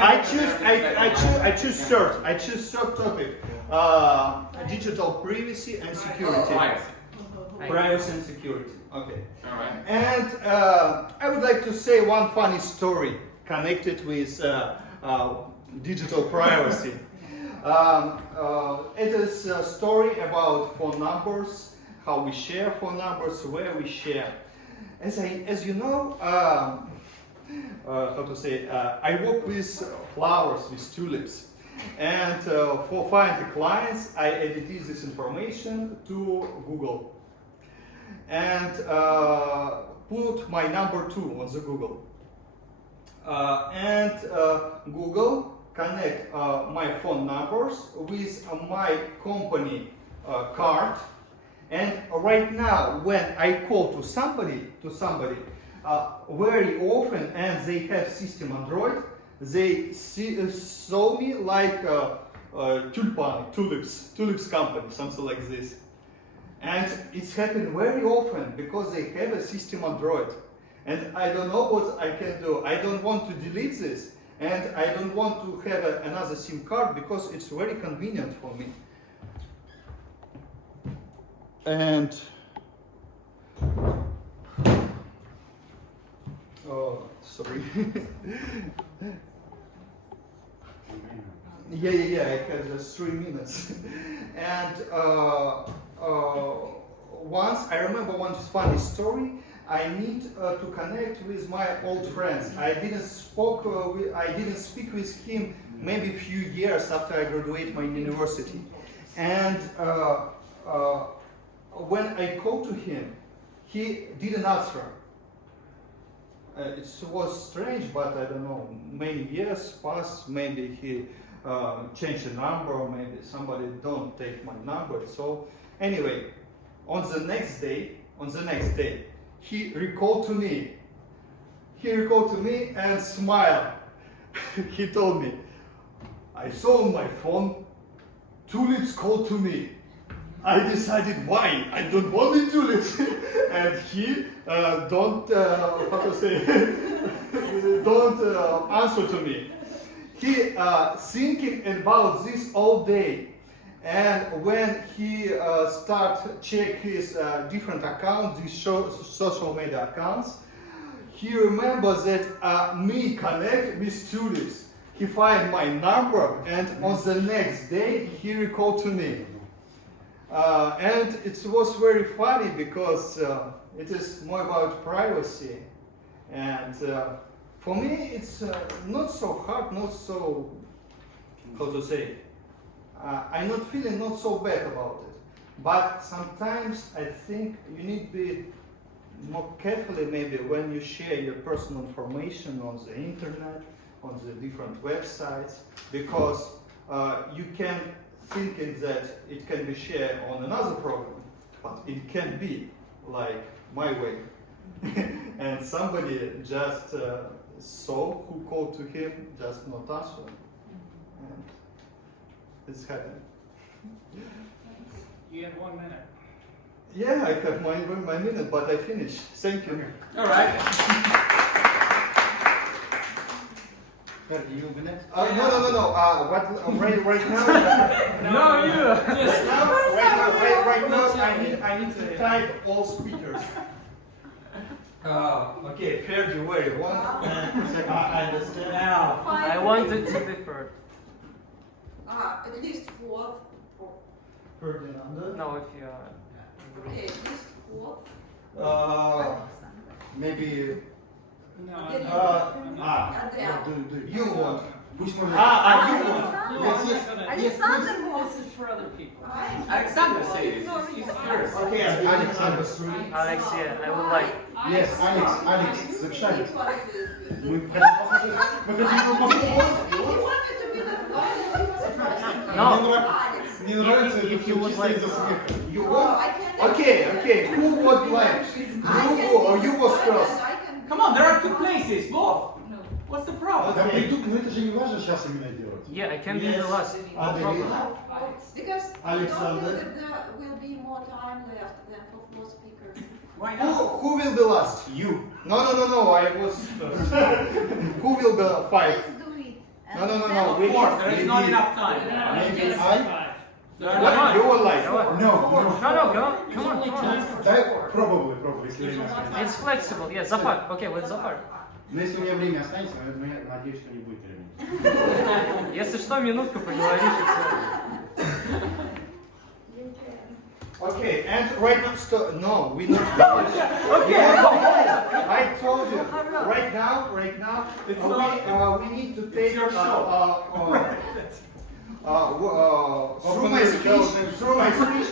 I choose third topic. Digital privacy and security. Privacy and security. Okay. All right. And I would like to say one funny story connected with digital privacy. It is a story about phone numbers, how we share phone numbers, where we share. As you know, how to say, I work with flowers, with tulips. And for finding clients, I edited this information to Google. And put my number 2 on the Google. Google connect my phone numbers with my company card. And right now, when I call to somebody, very often, and they have system Android, they saw me like tulips company, something like this. And it's happened very often because they have a system Android. And I don't know what I can do. I don't want to delete this. And I don't want to have another SIM card because it's very convenient for me. And oh, sorry. yeah. I have just 3 minutes. And once I remember one funny story. I need to connect with my old friends. I didn't speak with him maybe a few years after I graduated my university. And when I called to him, he didn't answer. It was strange, but I don't know. Many years passed. Maybe he changed the number, or maybe somebody don't take my number. So anyway, on the next day, he recalled to me. And smiled. He told me, I saw on my phone, tulips called to me. I decided why I don't want the tulips. And he don't answer to me. He thinking about this all day. And when he start check his different accounts, these social media accounts, he remembers that me connect with tulips. He find my number, and on the next day he recalled to me. And it was very funny because it is more about privacy. And for me, it's not so hard, not so, how to say, I'm not feeling not so bad about it, but sometimes I think you need to be more carefully maybe when you share your personal information on the internet, on the different websites, because you can think that it can be shared on another program, but it can be like my way. And somebody just saw who called to him, just not answer. It's happening. You have 1 minute. Yeah, I have my minute, but I finished. Thank you. All right. You will be next? No. Right now. No, you. Right now, I need to type all speakers. Okay, Ferdi, where you want? I understand. Now, I wanted to differ. At least 4. Ferdinando. No, if you Okay, at least 4. Maybe. no, You want. Which one? You want. Alexander this is for other people. Alexander say this. He's first. Okay, Alexander 3. Alex, yeah, I would like. Yes, Alex, запишали. Мы хотим Мне нравится, if you would like. You want? Okay. Who would like? You or you was first? Come on, there are 2 places, both. What's the problem? Да придут, но это же не важно сейчас именно делать. Yeah, I can be the last. No problem. Because Alexander. there will be more time left than for 4 speakers. Why not? Who will be last? You. No. I was first. Who will be 5? Let's do it. no, we Four. There is not maybe- enough time. Maybe I? There are What? not. You will like. No, no. No, come on. Да, probably, если время останется. It's flexible. Yeah, Zafar. Okay, with Zafar. Но если у меня время останется, я надеюсь, что не будет времени. Если что, минутку поговоришь и все. Okay, and right now, no, we not finished. Okay, I told you. Right now, we need to take your show. through my speech.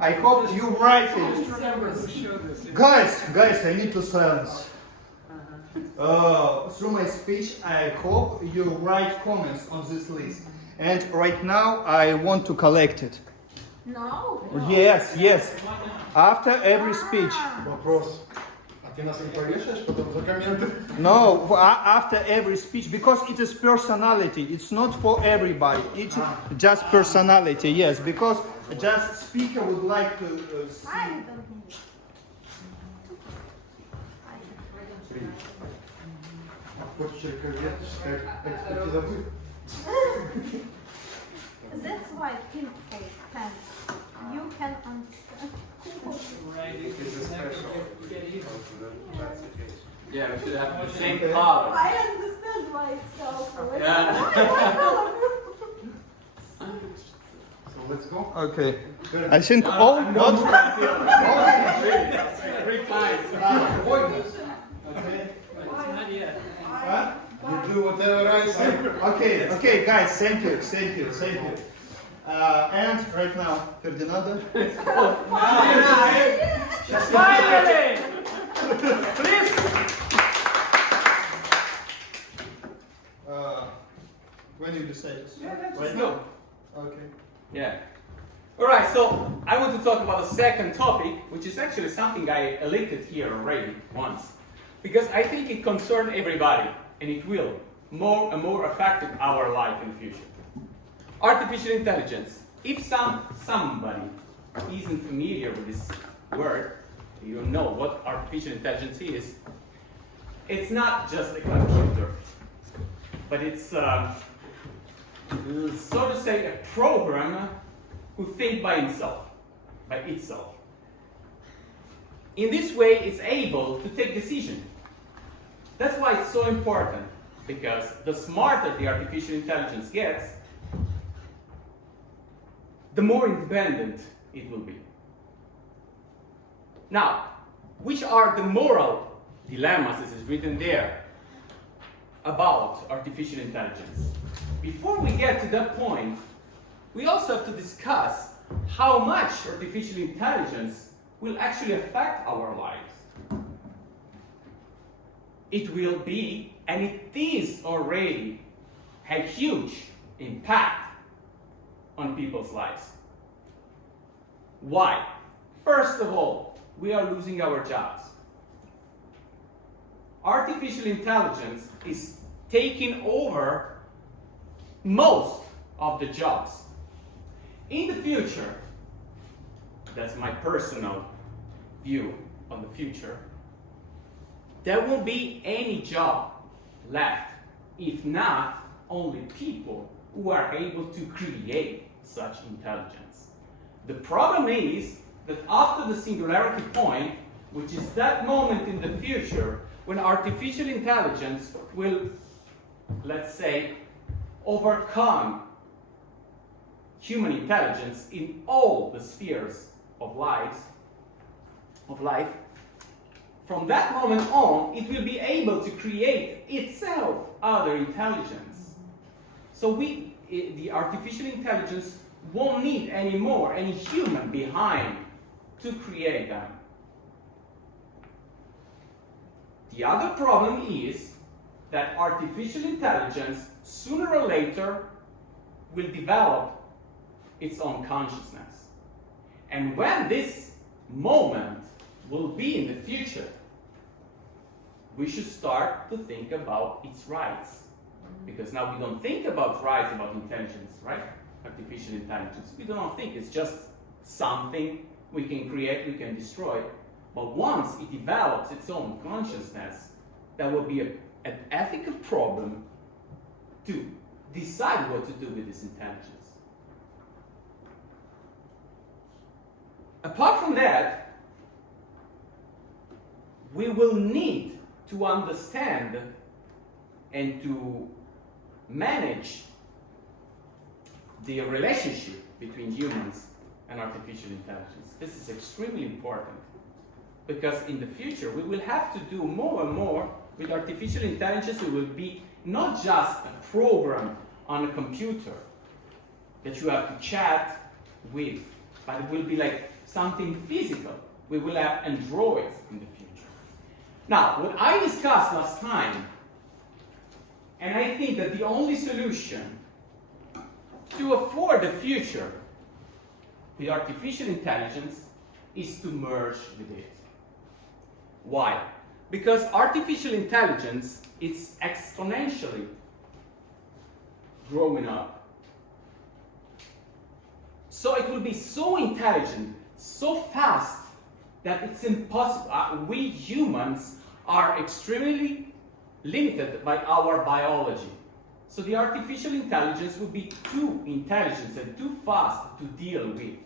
I hope you write it. Guys, I need to silence. Through my speech, I hope you write comments on this list. And right now, I want to collect it. No. Yes. After every speech. Вопрос. А ты нас не повешаешь потом за комменты? No, after every speech, because it is personality. It's not for everybody. It's just personality. Yes, because just speaker would like to see. I don't need. Экспертиза будет? That's why pink face pants. You can understand. Yeah, we should have the same color. I understand why it's colorful. Yeah. So let's go. Okay. I think all not. Three times. Okay. Not yet. Huh? You do whatever I say. Okay, guys. Thank you. And right now, Ferdinando. Finally! Please! When you decide. Let's go. Okay. Yeah. Alright, so I want to talk about the second topic, which is actually something I elicited here already once. Because I think it concerns everybody, and it will more and more affect our life in the future. Artificial intelligence. If somebody isn't familiar with this word, you know what artificial intelligence is. It's not just a computer, but it's so to say a program who thinks by itself. In this way, it's able to take decisions. That's why it's so important, because the smarter the artificial intelligence gets, the more independent it will be. Now, which are the moral dilemmas, as is written there, about artificial intelligence? Before we get to that point, we also have to discuss how much artificial intelligence will actually affect our lives. It will be, and it is already, a huge impact on people's lives. Why? First of all, we are losing our jobs. Artificial intelligence is taking over most of the jobs. In the future, that's my personal view on the future, there won't be any job left, if not only people who are able to create such intelligence. The problem is that after the singularity point, which is that moment in the future when artificial intelligence will, let's say, overcome human intelligence in all the spheres of life, from that moment on, it will be able to create itself other intelligence. So the artificial intelligence won't need anymore any human behind to create them. The other problem is that artificial intelligence sooner or later will develop its own consciousness. And when this moment will be in the future, we should start to think about its rights. Because now we don't think about rights about intelligence, right? Artificial intelligence. We don't think it's just something we can create, we can destroy. But once it develops its own consciousness, that will be an ethical problem to decide what to do with this intelligence. Apart from that, we will need to understand and to manage the relationship between humans and artificial intelligence. This is extremely important because in the future we will have to do more and more with artificial intelligence. It will be not just a program on a computer that you have to chat with, but it will be like something physical. We will have androids in the future. Now, what I discussed last time, and I think that the only solution to afford the future with artificial intelligence is to merge with it. Why? Because artificial intelligence is exponentially growing up. So it will be so intelligent, so fast, that it's impossible. We humans are extremely limited by our biology. So the artificial intelligence would be too intelligent and too fast to deal with.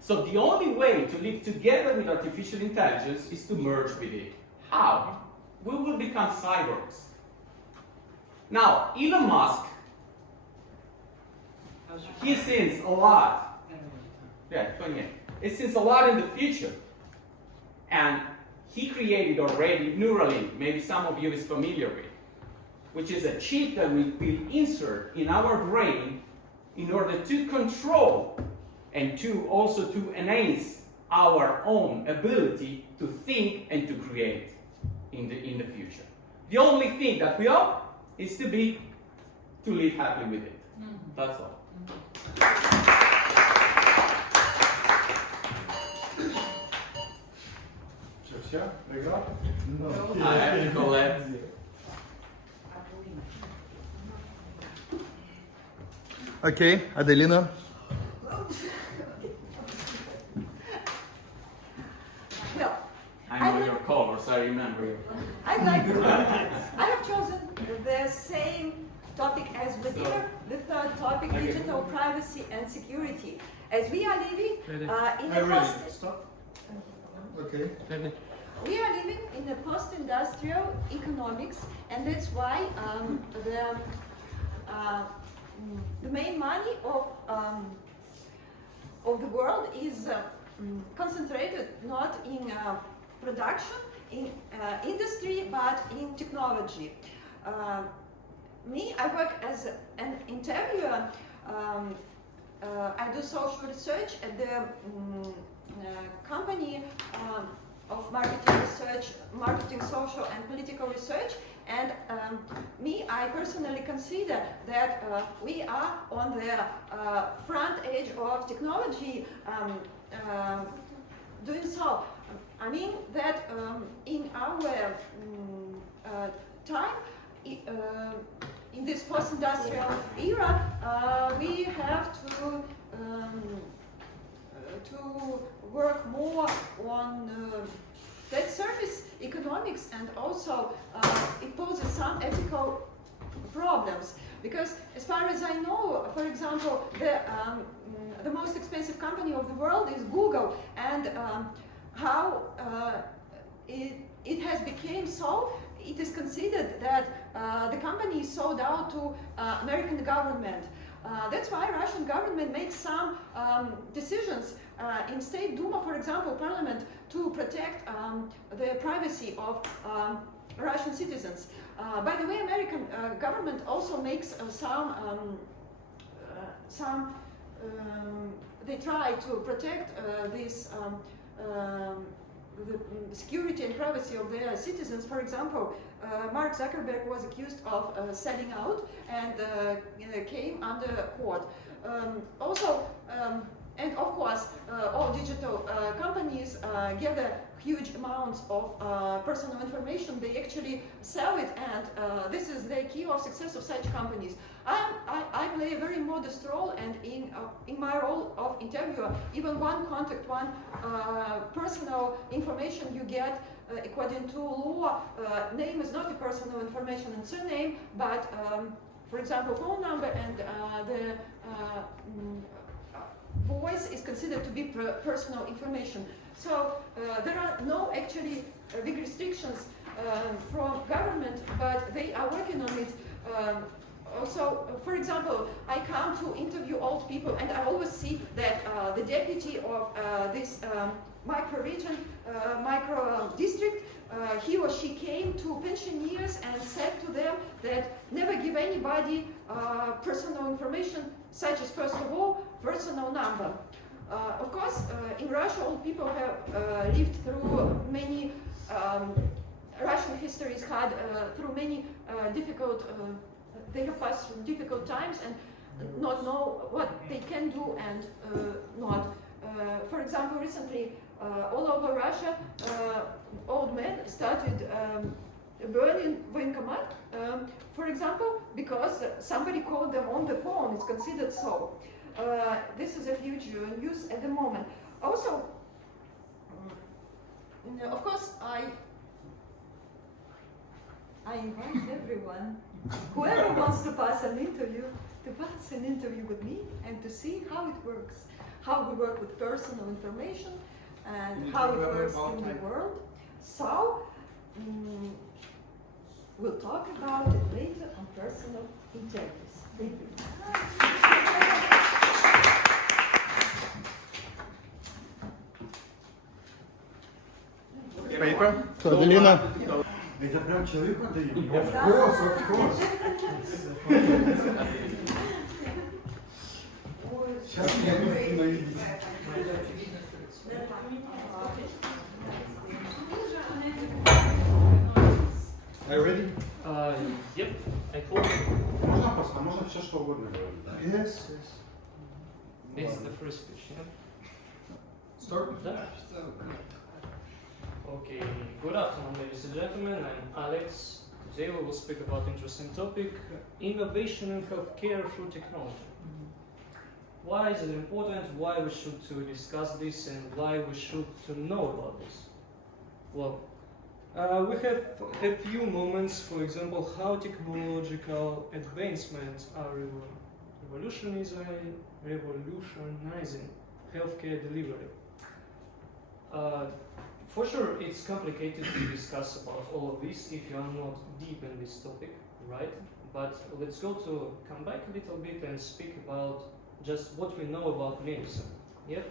So the only way to live together with artificial intelligence is to merge with it. How? We will become cyborgs. Now, Elon Musk, he sees a lot. Yeah, 28. It sees a lot in the future. And he created already Neuralink, maybe some of you is familiar with, which is a chip that we will insert in our brain in order to control and to also to enhance our own ability to think and to create in the future. The only thing that we hope is to live happily with it. That's all. Все? Legal? No. I have to collect. Okay, Adelina. Well, I know your colors, I remember you. I'd like to. I have chosen the same topic as Vladimir, the third topic, digital privacy and security. As we are living in a Okay. we are living in a post-industrial economics, and that's why the main money of the world is concentrated not in production, in industry, but in technology. I work as an interviewer. I do social research at the company of marketing research, marketing, social and political research. And I personally consider that we are on the front edge of technology doing so. I mean that in our time, in this post-industrial era, we have to work more on that service economics, and also it poses some ethical problems, because as far as I know, for example, the most expensive company of the world is Google, and how it has become so, it is considered that the company is sold out to American government. That's why Russian government makes some decisions in State Duma, for example, parliament, to protect the privacy of Russian citizens. By the way, American government also makes they try to protect this the security and privacy of their citizens. For example, Mark Zuckerberg was accused of selling out and came under court. And of course, all digital companies gather huge amounts of personal information. They actually sell it, and this is the key of success of such companies. I play a very modest role, and in my role of interviewer, even one contact, one personal information you get according to law, name is not a personal information and surname, but for example, phone number and the voice is considered to be personal information. So there are no actually big restrictions from government, but they are working on it. Also, for example, I come to interview old people, and I always see that the deputy of this micro-region, micro-district, he or she came to pensioners and said to them that never give anybody personal information, such as, first of all, personal number. Of course, in Russia, old people have lived through many, Russian history is had through many difficult, they have passed through difficult times and not know what they can do and not. For example, recently, all over Russia, old men started burning voinkomat, for example, because somebody called them on the phone. It's considered so. This is a huge news at the moment. Also, of course, I invite everyone, whoever wants to pass an interview with me and to see how it works, how we work with personal information and how it works in the world. So, we'll talk about it later on personal interviews. Thank you. Paper. So Adelina. Это прям человек Андреев? Of course, of course. Сейчас я буду видеть. Are you ready? Yep, I hope Можно просто, можно все что угодно говорить. Да? Yes, yes. it's the first speech, yeah? Start. Да. Okay, good afternoon, ladies and gentlemen. I'm Alex. Today we will speak about interesting topic, innovation in healthcare through technology. Why is it important? Why we should to discuss this and why we should to know about this? Well, we have a few moments, for example, how technological advancements are revolutionizing healthcare delivery. For sure, it's complicated to discuss about all of this if you are not deep in this topic, right? But let's come back a little bit and speak about just what we know about medicine. Yep.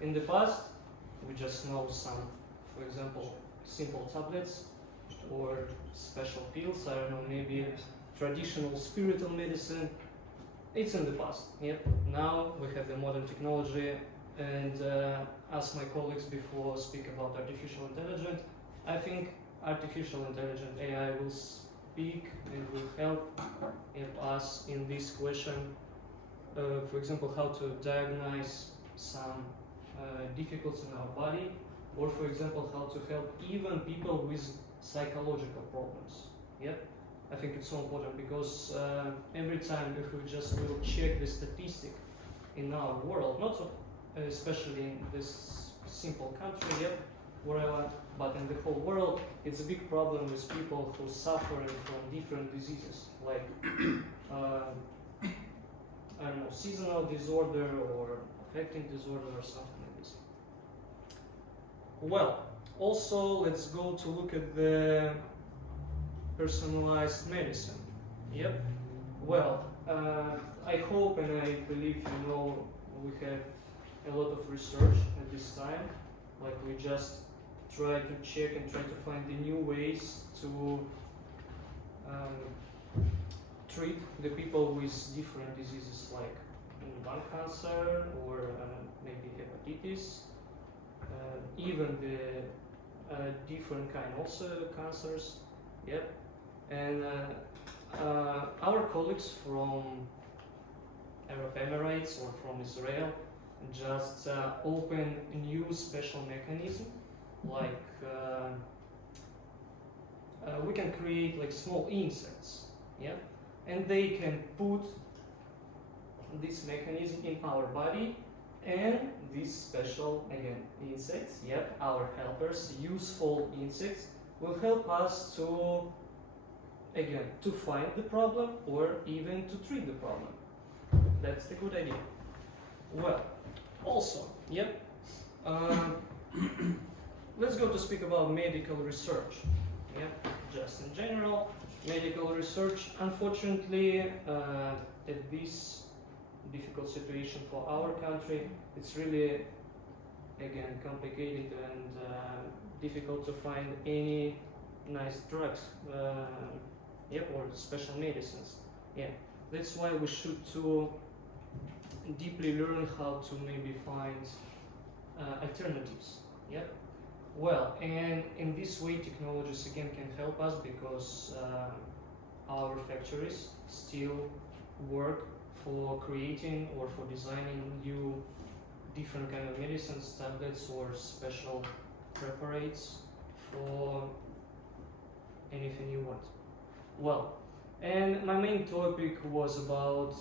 In the past, we just know some, for example, simple tablets or special pills. I don't know, maybe traditional spiritual medicine. It's in the past. Yep. Now we have the modern technology. And as my colleagues before speak about artificial intelligence, I think artificial intelligence AI will speak and will help us in this question. For example, how to diagnose some difficulties in our body, or for example, how to help even people with psychological problems. Yep. I think it's so important because every time if we just will check the statistic in our world, not so especially in this simple country, yet, wherever, but in the whole world, it's a big problem with people who suffering from different diseases, like, I don't know, seasonal disorder or affecting disorder or something like this. Well, also, let's go to look at the personalized medicine. Yep. Well, I hope and I believe you know we have a lot of research at this time, like we just try to check and try to find the new ways to treat the people with different diseases like lung cancer or maybe hepatitis, even the different kind also cancers. Yep. And our colleagues from Arab Emirates or from Israel just open a new special mechanism, like we can create like small insects, yeah, and they can put this mechanism in our body, and these special again insects, yep, our helpers, useful insects, will help us to again, to find the problem or even to treat the problem. That's the good idea. Well, also, yep. Let's go to speak about medical research. Yep, just in general, medical research. Unfortunately, at this difficult situation for our country, it's really, again, complicated and difficult to find any nice drugs, or special medicines. Yeah, that's why we should to deeply learn how to maybe find alternatives. Yeah. Well, and in this way, technologies again can help us because our factories still work for creating or for designing new different kind of medicines, tablets, or special preparates for anything you want. Well, and my main topic was about,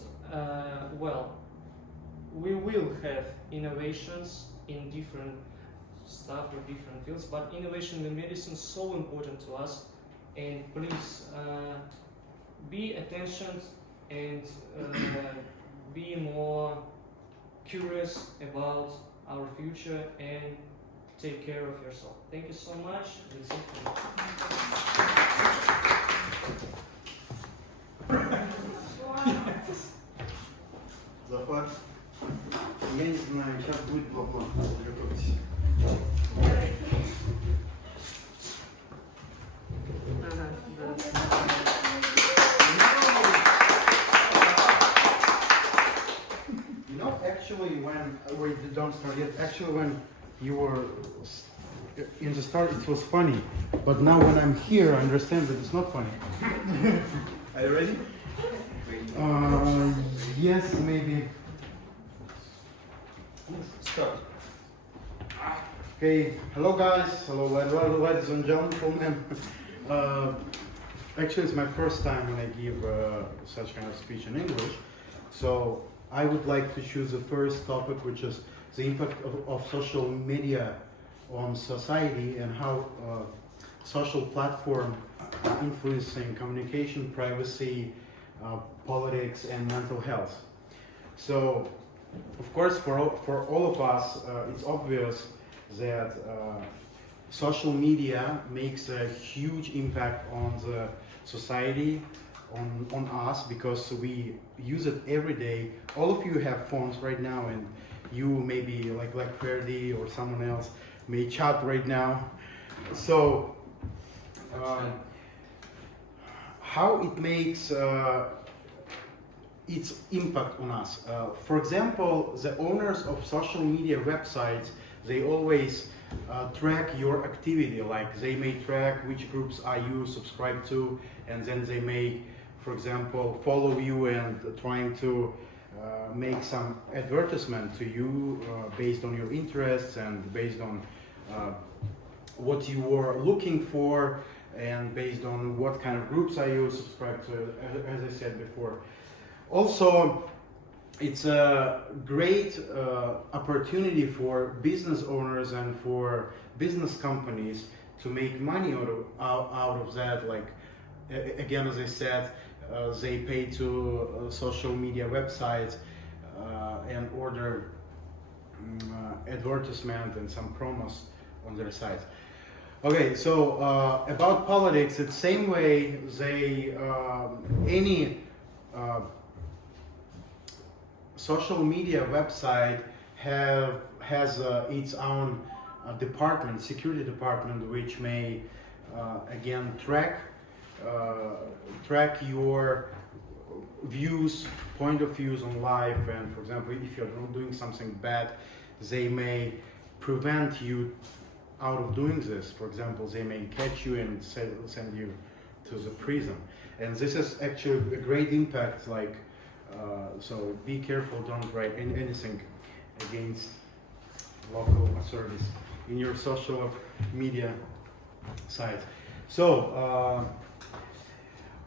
we will have innovations in different stuff or different fields, but innovation in medicine is so important to us, and please be attention and be more curious about our future and take care of yourself. Thank you so much. That's it for me. Zafar? Я не знаю, сейчас будет плохо. Готовьтесь. You know, actually, wait, don't start yet. Actually, when you were in the start, it was funny. But now when I'm here, I understand that it's not funny. Are you ready? Yes, maybe. Start. Okay, hello guys, hello ladies and gentlemen. Actually, it's my first time when I give such kind of speech in English. So I would like to choose the first topic, which is the impact of social media on society and how social platform influencing communication, privacy, politics, and mental health. So, of course, for all of us, it's obvious that social media makes a huge impact on the society, on us, because we use it every day. All of you have phones right now, and you maybe like Ferdi or someone else may chat right now. So, how it makes its impact on us. For example, the owners of social media websites, they always track your activity. Like they may track which groups are you subscribed to, and then they may, for example, follow you and trying to make some advertisement to you based on your interests and based on what you are looking for, and based on what kind of groups are you subscribed to, as I said before. Also, it's a great opportunity for business owners and for business companies to make money out of that. Like, again, as I said, they pay to social media websites and order advertisement and some promos on their sites. Okay, so about politics, it's the same way they any social media website has its own department, security department, which may again track your views, point of views on life. And for example, if you're doing something bad, they may prevent you out of doing this. For example, they may catch you and send you to the prison. And this is actually a great impact. Like, so be careful, don't write anything against local authorities in your social media site. So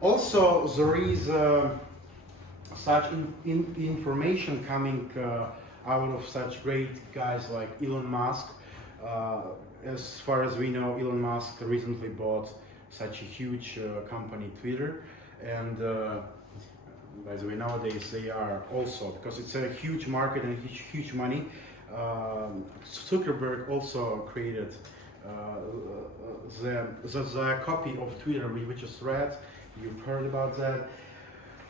also there is such information coming out of such great guys like Elon Musk. As far as we know, Elon Musk recently bought such a huge company, Twitter, and by the way, nowadays they are also, because it's a huge market and huge money. Zuckerberg also created the copy of Twitter, which is Red. You've heard about that.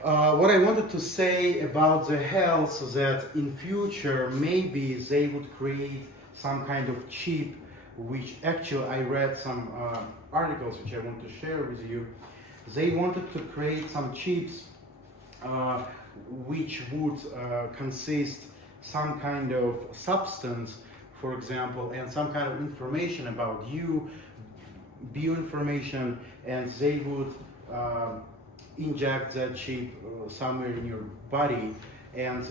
What I wanted to say about the health, that in future maybe they would create some kind of chip, which actually I read some articles which I want to share with you. They wanted to create some chips which would consist some kind of substance, for example, and some kind of information about you, bioinformation, and they would inject that chip somewhere in your body. And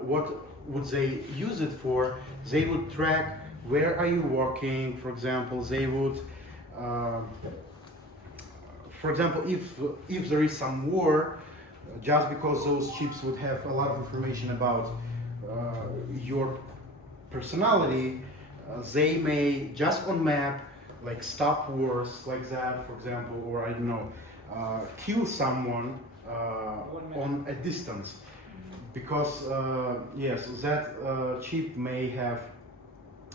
what would they use it for? They would track where are you walking, for example. They would, for example, if there is some war, just because those chips would have a lot of information about your personality, they may just on map, like stop wars like that, for example, or I don't know, kill someone on a distance, because yes, that chip may have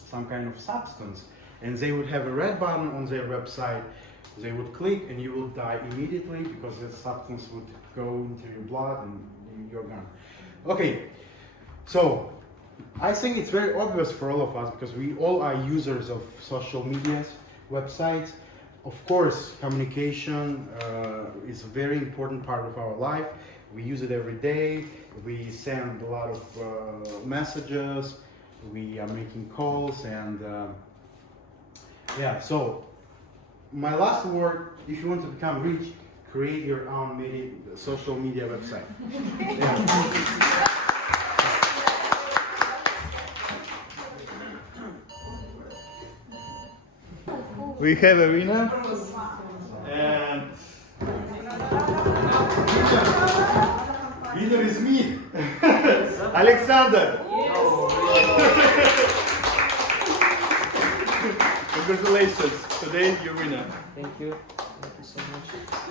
some kind of substance, and they would have a red button on their website. They would click and you will die immediately because that substance would go into your blood and you're gone. Okay, so I think it's very obvious for all of us, because we all are users of social media, websites. Of course, communication is a very important part of our life. We use it every day. We send a lot of messages. We are making calls, and yeah, so my last word, if you want to become rich, create your own social media website. Yeah. We have a winner, and winner is me, Alexander. Congratulations, today you're winner. Thank you so much.